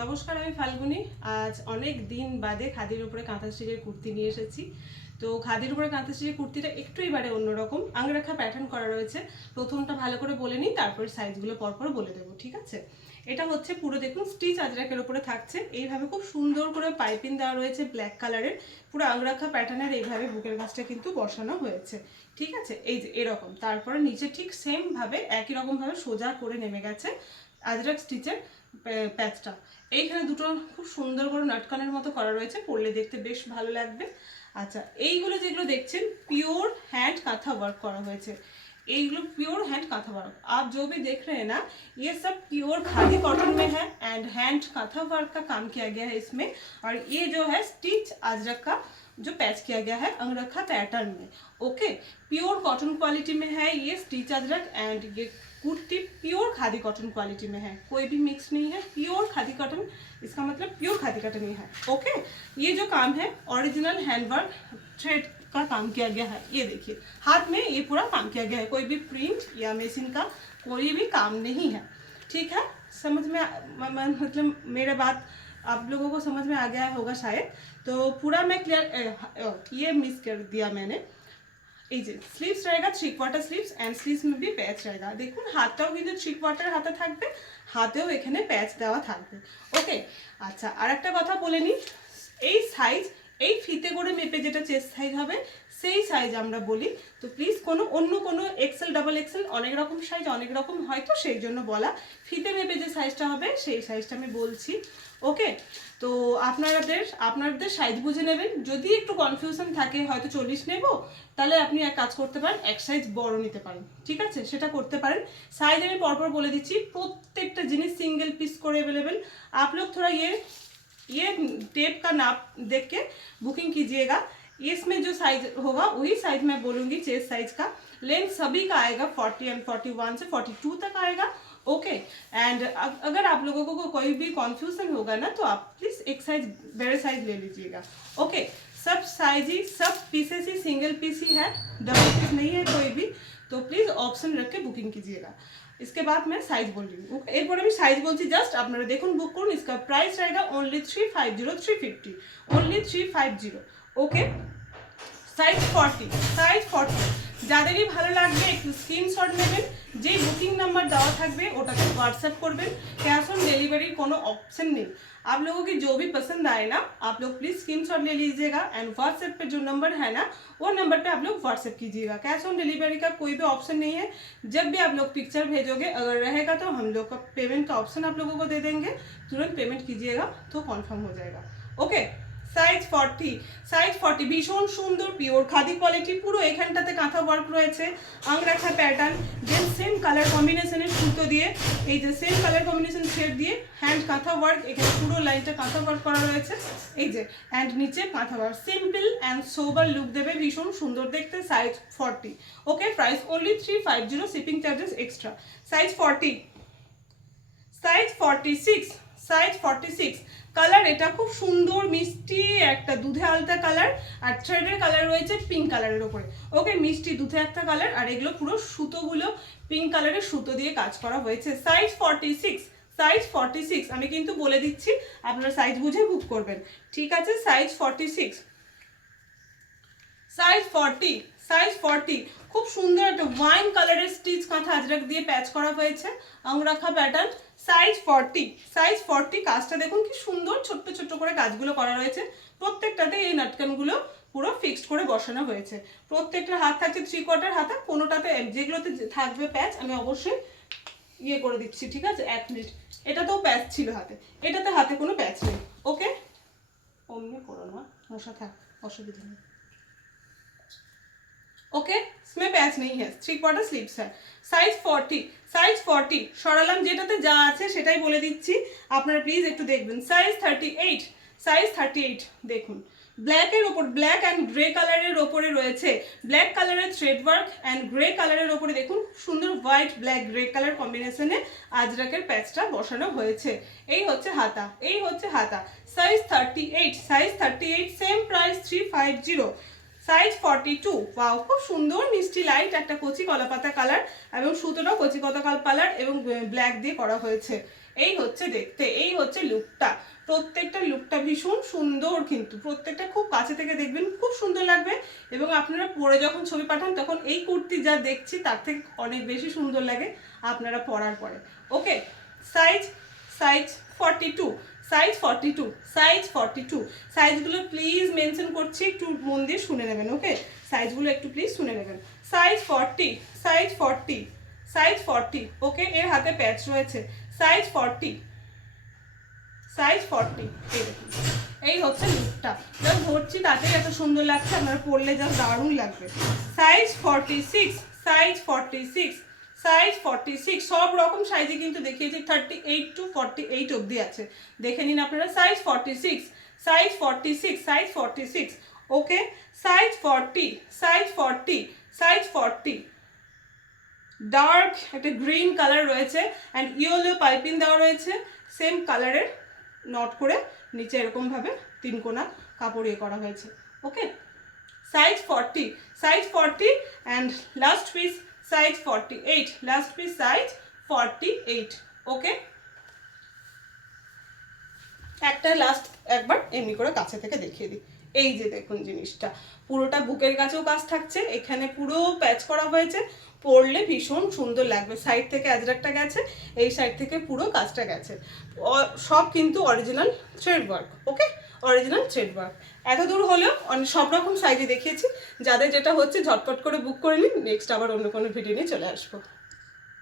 নমস্কার, আমি ফাল্গুনি। আজ অনেক দিন বাদে খাদির উপরে কাঁথা স্টিচের কুর্তি নিয়ে এসেছি। তো খাদির উপরে কাঁথা স্টিচের কুর্তিটা একটু এবারে অন্যরকম আংরেখা প্যাটার্ন করা রয়েছে। প্রথমটা ভালো করে বলে নিই, তারপর সাইজগুলো পরপর বলে দেবো, ঠিক আছে? এটা হচ্ছে পুরো দেখুন স্টিচ আজরাকের উপরে থাকছে। এইভাবে খুব সুন্দর করে পাইপিং দেওয়া রয়েছে ব্ল্যাক কালারের। পুরো আংরেখা প্যাটার্নের এইভাবে বুকের কাছটা কিন্তু বসানো হয়েছে, ঠিক আছে? এই যে এরকম, তারপরে নিচে ঠিক সেম ভাবে একই রকম ভাবে সোজা করে নেমে গেছে আজরাক স্টিচের প্যাচটা। এইখানে দুটো খুব সুন্দর করে নাটকানের মতো করা রয়েছে, পরলে দেখতে বেশ ভালো লাগবে। আচ্ছা, এইগুলো যেগুলো দেখছেন পিওর हैंड कांथा वर्क करा हुआ है। এইগুলো प्योर हैंड कांथा वर्क। आप जो भी देख रहे हैं ना, ये सब प्योर खादी कॉटन में है एंड हैंड कांथा वर्क का काम किया गया है इसमें। और ये जो है स्टिच अजरक का जो पैच किया गया है अंगरखा पैटर्न में। ओके, प्योर कॉटन क्वालिटी में है ये स्टिच अजरक एंड ये kurti pure khadi cotton quality में है, कोई भी मिक्स नहीं है। प्योर खादी कॉटन, इसका मतलब प्योर खादी कॉटन ही है। ओके, ये जो काम है ओरिजिनल हैंडवर्क थ्रेड का काम किया गया है। ये देखिए हाथ में ये पूरा काम किया गया है, कोई भी प्रिंट या मशीन का कोई भी काम नहीं है, ठीक है? समझ में मतलब मेरे बात आप लोगों को समझ में आ गया होगा शायद। तो पूरा मैं क्लियर, ये मिस कर दिया मैंने। এই যে স্লিভস रहेगा 3/4 স্লিভস এন্ড স্লিভস में भी প্যাচ रहेगा। দেখুন হাতটাও কিন্তু 3/4 হাতে থাকবে, হাতেও এখানে প্যাচ দেওয়া থাকবে। ওকে, আচ্ছা আরেকটা কথা বলে নিই, এই সাইজ এই ফিতে করে মেপে যেটা চেস্ট সাইজ হবে সেই সাইজ আমরা বলি। তো প্লিজ অন্য কোনো এক্সেল ডাবল এক্সেল অনেক রকম সাইজ অনেক রকম হয়, তো সেই জন্য বলা। ফিতে মেপে যে সাইজটা হবে সেই সাইজটা আমি বলছি। ওকে, তো আপনাদের সাইজ বুঝে নেবেন। যদি একটু কনফিউশন থাকে হয়তো 40 নেব, তাহলে আপনি এক কাজ করতে পারেন, এক সাইজ বড় নিতে পারেন, ঠিক আছে? সেটা করতে পারেন। সাইজ আমি পরপর বলে দিচ্ছি, প্রত্যেকটা জিনিস সিঙ্গেল পিস করে अवेलेबल। आप लोग थोड़ा ये टेप का नाप देख के बुकिंग कीजिएगा। इसमें जो साइज होगा वही साइज मैं बोलूँगी, चेस्ट साइज का। लेंथ सभी का आएगा 40 एंड 41 से 42 तक आएगा। ओके, एंड अगर आप लोगों को कोई भी कॉन्फ्यूजन होगा ना, तो आप प्लीज़ एक साइज बड़े साइज ले लीजिएगा। ओके, सब साइज ही सब पीसेस ही सिंगल पीस ही है, डबल पीस नहीं है कोई भी। तो प्लीज़ ऑप्शन रख के बुकिंग कीजिएगा। इसके बाद मैं साइज बोल रही हूँ। एरपर আমি সাইজ বলছি, জাস্ট আপনারা দেখুন বুক করুন। इसका प्राइस रहेगा only 350 350 only 350। Okay, size 40 size 40 যাদেরই ভালো লাগবে একটু স্ক্রিনশট নেবেন, যেই বুকিং নাম্বার দেওয়া থাকবে ওটাকে হোয়াটসঅ্যাপ করবেন। कैश ऑन डिलीवरी কোনো ऑप्शन नहीं। आप लोगों की जो भी पसंद आए ना, आप लोग प्लीज़ स्क्रीनशॉट ले लीजिएगा एंड व्हाट्सएप पे जो नंबर है ना, वो नंबर पे आप लोग व्हाट्सएप कीजिएगा। कैश ऑन डिलीवरी का कोई भी ऑप्शन नहीं है। जब भी आप लोग पिक्चर भेजोगे अगर रहेगा तो हम लोग का पेमेंट का ऑप्शन आप लोगों को दे देंगे, तुरंत पेमेंट कीजिएगा तो कन्फर्म हो जाएगा। ओके, সাইজ 40 সাইজ 40 ভীষণ সুন্দর পিওর খাদি কোয়ালিটি। পুরো এখানটাতে কাঁথা ওয়ার্ক রয়েছে, আংরাখা প্যাটার্ন, দেন সেম কালার কম্বিনেশনের সুতো দিয়ে, এই যে সেম কালার কম্বিনেশন থ্রেড দিয়ে হ্যান্ড কাঁথা ওয়ার্ক, এখানে পুরো লাইনটা কাঁথা ওয়ার্ক করা রয়েছে। এই যে অ্যান্ড নিচে kantha work, simple and sober look দেবে, ভীষণ সুন্দর দেখতে। Size 40। Okay, price only 350, shipping charges extra. Size 40 size 46 size 46 colour এটা খুব সুন্দর মিষ্টি একটা দুধে আলতা কালার, আর থ্রেডের কালার রয়েছে পিঙ্ক কালারের উপরে। ওকে, মিষ্টি দুধে একটা কালার, আর এগুলো পুরো সুতোগুলো পিঙ্ক কালারের সুতো দিয়ে কাজ করা হয়েছে। সাইজ 46 সাইজ 46 আমি কিন্তু বলে দিচ্ছি, আপনারা সাইজ বুঝে বুক করবেন, ঠিক আছে? সাইজ 46 সাইজ 40 সাইজ 40 খুব সুন্দর একটা ওয়াইন কালারের স্টিচ কাঁথা আজরাক দিয়ে প্যাচ করা হয়েছে, আংরাখা প্যাটার্ন। সাইজ 40 সাইজ 40 কাজটা দেখুন কি সুন্দর, ছোট্ট ছোট্ট করে কাজগুলো করা রয়েছে। প্রত্যেকটাতে এই নাটকানগুলো পুরো ফিক্সড করে বসানো হয়েছে। প্রত্যেকটা হাত থাকছে 3/4 হাতা, কোনোটাতে যেগুলোতে থাকবে প্যাচ আমি অবশ্যই ইয়ে করে দিচ্ছি, ঠিক আছে? 1 মিনিট। এটাতেও প্যাচ ছিল হাতে, এটাতে হাতে কোনো প্যাচ নেই। ওকে, অমনি করো না, মশা থাক, অসুবিধা নেই। ওকে, इसमें প্যাচ নেই, है 3/4 স্লিভস है। সাইজ 40 সাইজ 40 সরালাম, যেটাতে যা আছে সেটাই বলে দিচ্ছি, আপনারা প্লিজ একটু দেখবেন। সাইজ 38 সাইজ 38 দেখুন, ব্ল্যাকের ওপর ব্ল্যাক অ্যান্ড গ্রে কালারের ওপরে রয়েছে ব্ল্যাক কালারের থ্রেড ওয়ার্ক অ্যান্ড গ্রে কালারের ওপরে দেখুন সুন্দর হোয়াইট ব্ল্যাক গ্রে কালার কম্বিনেশনে আজরাকের প্যাচটা বসানো হয়েছে। এই হচ্ছে হাতা, এই হচ্ছে হাতা। Size 38 size 38 same price 350। Size 42। Wow, খুব সুন্দর মিষ্টি লাইট একটা কচি কলাপাতা কালার এবং সুতোটাও কচি কলাপাতা কালার এবং ব্ল্যাক দিয়ে করা হয়েছে। এই হচ্ছে দেখতে, এই হচ্ছে লুকটা। প্রত্যেকটা লুকটা ভীষণ সুন্দর, কিন্তু প্রত্যেকটা খুব কাছে থেকে দেখবেন, খুব সুন্দর লাগবে। এবং আপনারা পরে যখন ছবি পাঠান তখন এই কুর্তি যা দেখছি তার থেকে অনেক বেশি সুন্দর লাগে আপনারা পরার পরে। ওকে, সাইজ সাইজ 42, সাইজ 42, সাইজ 42। সাইজগুলো প্লিজ মেনশন করছি, একটু মন দিয়ে শুনে নেবেন। ওকে, সাইজগুলো একটু প্লিজ শুনে নেবেন। Size 40, size 40, size 40। ওকে, এর হাতে প্যাচ রয়েছে। Size 40, size 40। এই দেখুন, এই হচ্ছে লুকটা। জাস্ট ধরছি তাতেই এত সুন্দর লাগছে, আপনারা পরলে জাস্ট দারুণ লাগবে। Size 46, size 46, size 46। সব রকম সাইজে কিন্তু দেখিয়েছি, 38 to 48 অবধি আছে, দেখে নিন আপনারা। Size 46, size 46, size 46। ওকে, সাইজ 40, সাইজ 40, সাইজ 40। ডার্ক একটা গ্রিন কালার রয়েছে অ্যান্ড ইয়েলো পাইপিং দেওয়া রয়েছে, সেম কালারের নট করে নিচে এরকমভাবে 3 কোনা কাপড় ইয়ে করা হয়েছে। Okay, size 40, size 40 and last piece size 48, last piece size 48। Okay, একটা লাস্ট একবার এমনি করে কাছে থেকে দেখিয়ে দিই। এই যে দেখুন জিনিসটা, পুরোটা বুকের কাছেও কাজ থাকছে, এখানে পুরো প্যাচ করা হয়েছে, পরলে ভীষণ সুন্দর লাগবে। সাইড থেকে আজরাকটা গেছে, এই সাইড থেকে পুরো কাজটা গেছে, সব কিন্তু অরিজিনাল থ্রেড ওয়ার্ক। ওকে, অরিজিনাল থ্রেড ওয়ার্ক। এত দূর হলেও সব রকম সাইজে দেখিয়েছি, যাদের যেটা হচ্ছে ঝটপট করে বুক করে নিন, নেক্সট আবার অন্য কোনো ভিডিও নিয়ে চলে আসবো।